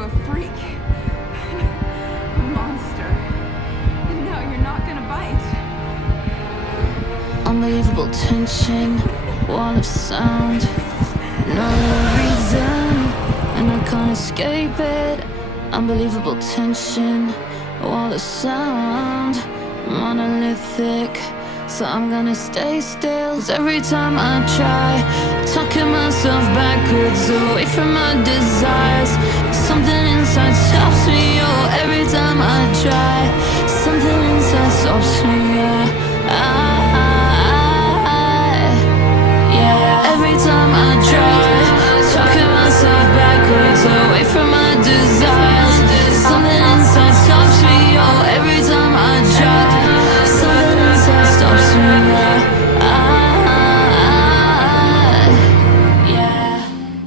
you a freak. A monster. And now you're not gonna bite. Unbelievable tension, wall of sound. No reason, and I can't escape it. Unbelievable tension, wall of sound. Monolithic, so I'm gonna stay still. 'Cause every time I try, talking myself backwards away from my desires, something inside stops me, oh, every time I try.